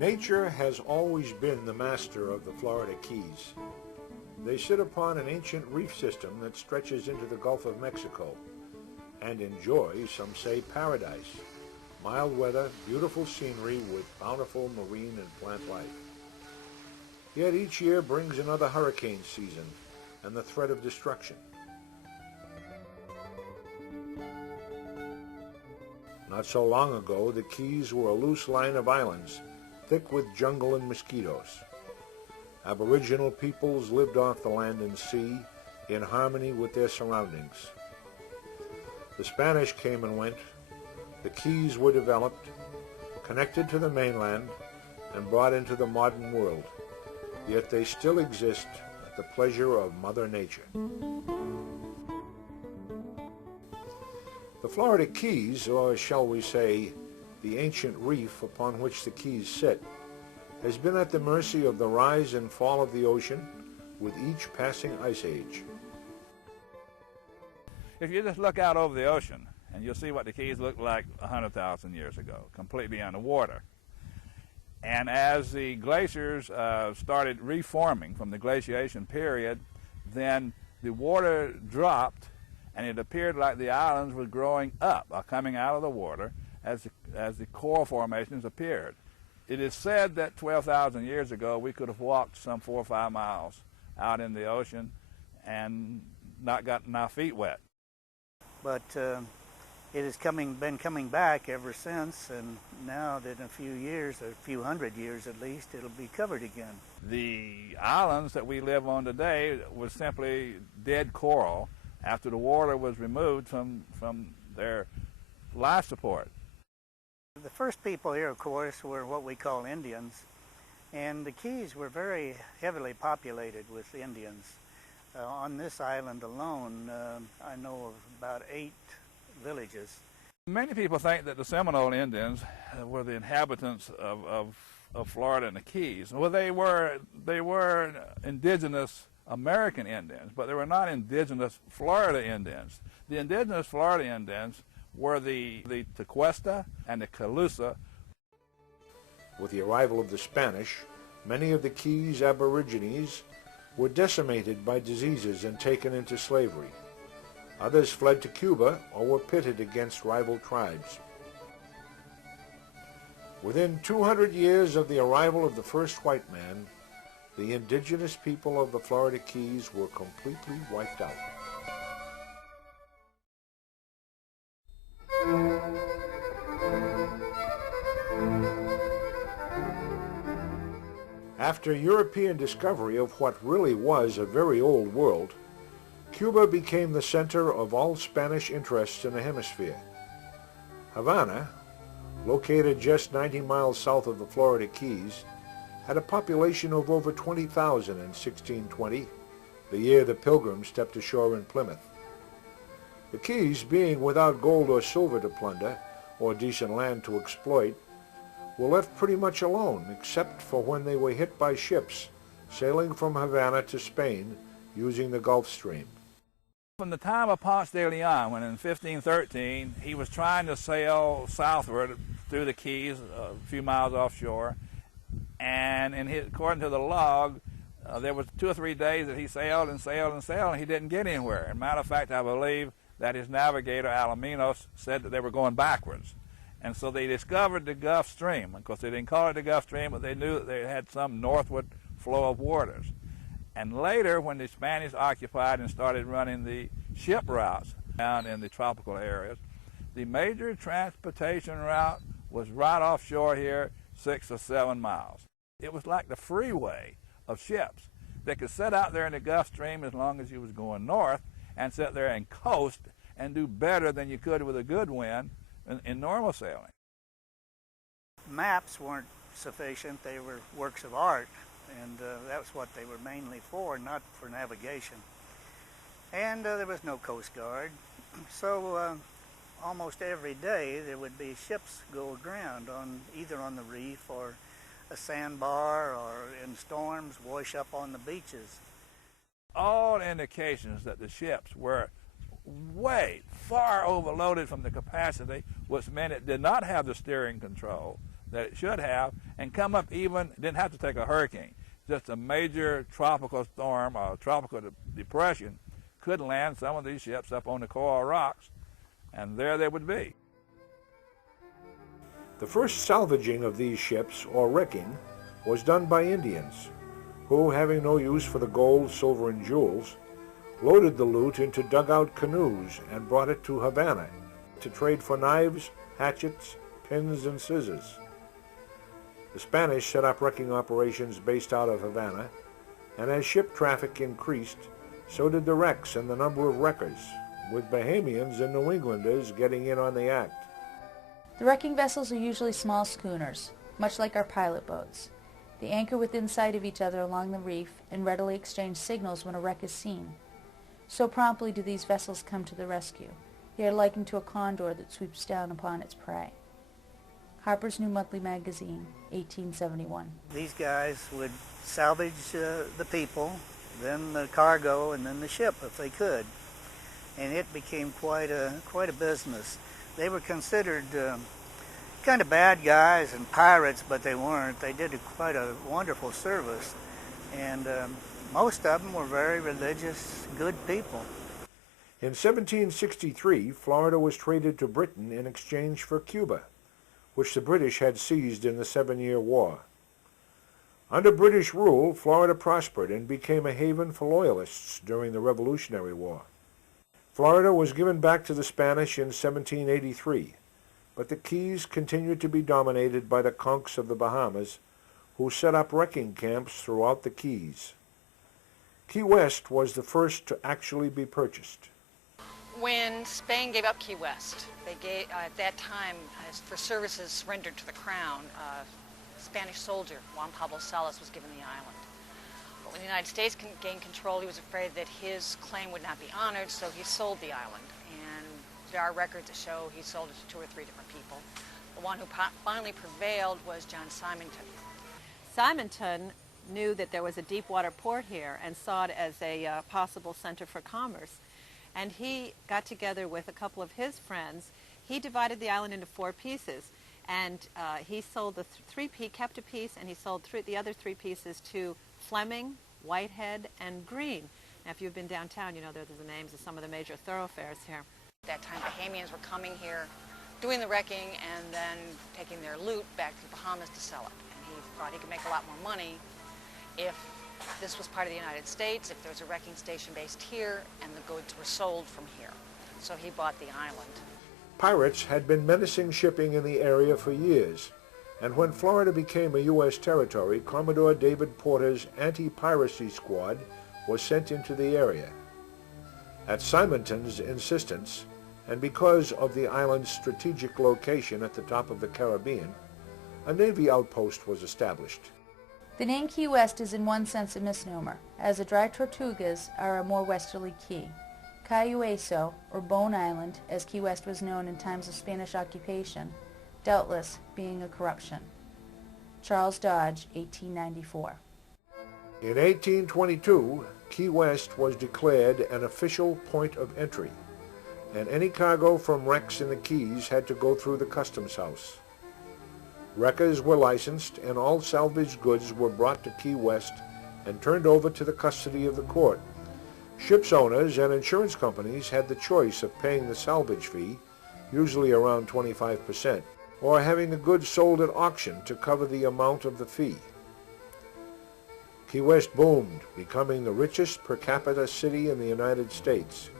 Nature has always been the master of the Florida Keys. They sit upon an ancient reef system that stretches into the Gulf of Mexico and enjoy, some say, paradise. Mild weather, beautiful scenery with bountiful marine and plant life. Yet each year brings another hurricane season and the threat of destruction. Not so long ago, the Keys were a loose line of islands thick with jungle and mosquitoes. Aboriginal peoples lived off the land and sea in harmony with their surroundings. The Spanish came and went. The Keys were developed, connected to the mainland, and brought into the modern world. Yet they still exist at the pleasure of Mother Nature. The Florida Keys, or shall we say, the ancient reef upon which the Keys sit, has been at the mercy of the rise and fall of the ocean with each passing ice age. If you just look out over the ocean, and you'll see what the Keys looked like 100,000 years ago, completely underwater. And as the glaciers started reforming from the glaciation period, then the water dropped, and it appeared like the islands were growing up, or coming out of the water, as the coral formations appeared. It is said that 12,000 years ago we could have walked some 4 or 5 miles out in the ocean and not gotten our feet wet. But it has been coming back ever since, and now that in a few years, a few hundred years at least, it'll be covered again. The islands that we live on today was simply dead coral after the water was removed from their life support. The first people here, of course, were what we call Indians, and the Keys were very heavily populated with Indians. On this island alone, I know of about 8 villages. Many people think that the Seminole Indians were the inhabitants of Florida and the Keys. Well, they were indigenous American Indians, but they were not indigenous Florida Indians. The indigenous Florida Indians were the Tequesta and the Calusa. With the arrival of the Spanish, many of the Keys Aborigines were decimated by diseases and taken into slavery. Others fled to Cuba or were pitted against rival tribes. Within 200 years of the arrival of the first white man, the indigenous people of the Florida Keys were completely wiped out. After European discovery of what really was a very old world, Cuba became the center of all Spanish interests in the hemisphere. Havana, located just 90 miles south of the Florida Keys, had a population of over 20,000 in 1620, the year the Pilgrims stepped ashore in Plymouth. The Keys, being without gold or silver to plunder, or decent land to exploit, were left pretty much alone, except for when they were hit by ships sailing from Havana to Spain using the Gulf Stream. From the time of Ponce de Leon, when in 1513 he was trying to sail southward through the Keys, a few miles offshore, and according to the log, there was 2 or 3 days that he sailed and sailed and sailed, and he didn't get anywhere. As a matter of fact, I believe that his navigator, Alaminos, said that they were going backwards. And so they discovered the Gulf Stream. Of course, they didn't call it the Gulf Stream, but they knew that they had some northward flow of waters. And later, when the Spanish occupied and started running the ship routes down in the tropical areas, the major transportation route was right offshore here, 6 or 7 miles. It was like the freeway of ships. They could sit out there in the Gulf Stream as long as you was going north and sit there and coast and do better than you could with a good wind in normal sailing. Maps weren't sufficient. They were works of art, and that was what they were mainly for, not for navigation. And there was no Coast Guard, so almost every day there would be ships go aground either on the reef or a sandbar, or in storms wash up on the beaches. All indications that the ships were way far overloaded from the capacity, which meant it did not have the steering control that it should have, and come up even, didn't have to take a hurricane, just a major tropical storm or tropical depression could land some of these ships up on the coral rocks, and there they would be. The first salvaging of these ships, or wrecking, was done by Indians, who, having no use for the gold, silver, and jewels, loaded the loot into dugout canoes and brought it to Havana to trade for knives, hatchets, pins, and scissors. The Spanish set up wrecking operations based out of Havana, and as ship traffic increased, so did the wrecks and the number of wreckers, with Bahamians and New Englanders getting in on the act. The wrecking vessels are usually small schooners, much like our pilot boats. They anchor within sight of each other along the reef and readily exchange signals when a wreck is seen. So promptly do these vessels come to the rescue. They are likened to a condor that swoops down upon its prey. Harper's New Monthly Magazine, 1871. These guys would salvage the people, then the cargo, and then the ship if they could. And it became quite a business. They were considered kind of bad guys and pirates, but they weren't. They did quite a wonderful service, and most of them were very religious, good people. In 1763, Florida was traded to Britain in exchange for Cuba, which the British had seized in the 7-Year War. Under British rule, Florida prospered and became a haven for Loyalists during the Revolutionary War. Florida was given back to the Spanish in 1783, but the Keys continued to be dominated by the conchs of the Bahamas, who set up wrecking camps throughout the Keys. Key West was the first to actually be purchased. When Spain gave up Key West, they gave, at that time, for services rendered to the Crown, a Spanish soldier, Juan Pablo Salas, was given the island. But when the United States gained control, he was afraid that his claim would not be honored, so he sold the island. And there are records that show he sold it to 2 or 3 different people. The one who finally prevailed was John Simonton. Simonton knew that there was a deep water port here and saw it as a possible center for commerce. And he got together with a couple of his friends. He divided the island into 4 pieces. And he sold the he kept a piece, and he sold the other 3 pieces to Fleming, Whitehead, and Green. Now, if you've been downtown, you know there's the names of some of the major thoroughfares here. At that time, Bahamians were coming here, doing the wrecking, and then taking their loot back to the Bahamas to sell it. And he thought he could make a lot more money if this was part of the United States, if there was a wrecking station based here, and the goods were sold from here. So he bought the island. Pirates had been menacing shipping in the area for years, and when Florida became a U.S. territory, Commodore David Porter's anti-piracy squad was sent into the area. At Simonton's insistence, and because of the island's strategic location at the top of the Caribbean, a Navy outpost was established. The name Key West is in one sense a misnomer, as the Dry Tortugas are a more westerly key. Cayueso, or Bone Island, as Key West was known in times of Spanish occupation, doubtless being a corruption. Charles Dodge, 1894. In 1822, Key West was declared an official point of entry, and any cargo from wrecks in the Keys had to go through the customs house. Wreckers were licensed, and all salvaged goods were brought to Key West and turned over to the custody of the court. Ships owners and insurance companies had the choice of paying the salvage fee, usually around 25%, or having the goods sold at auction to cover the amount of the fee. Key West boomed, becoming the richest per capita city in the United States.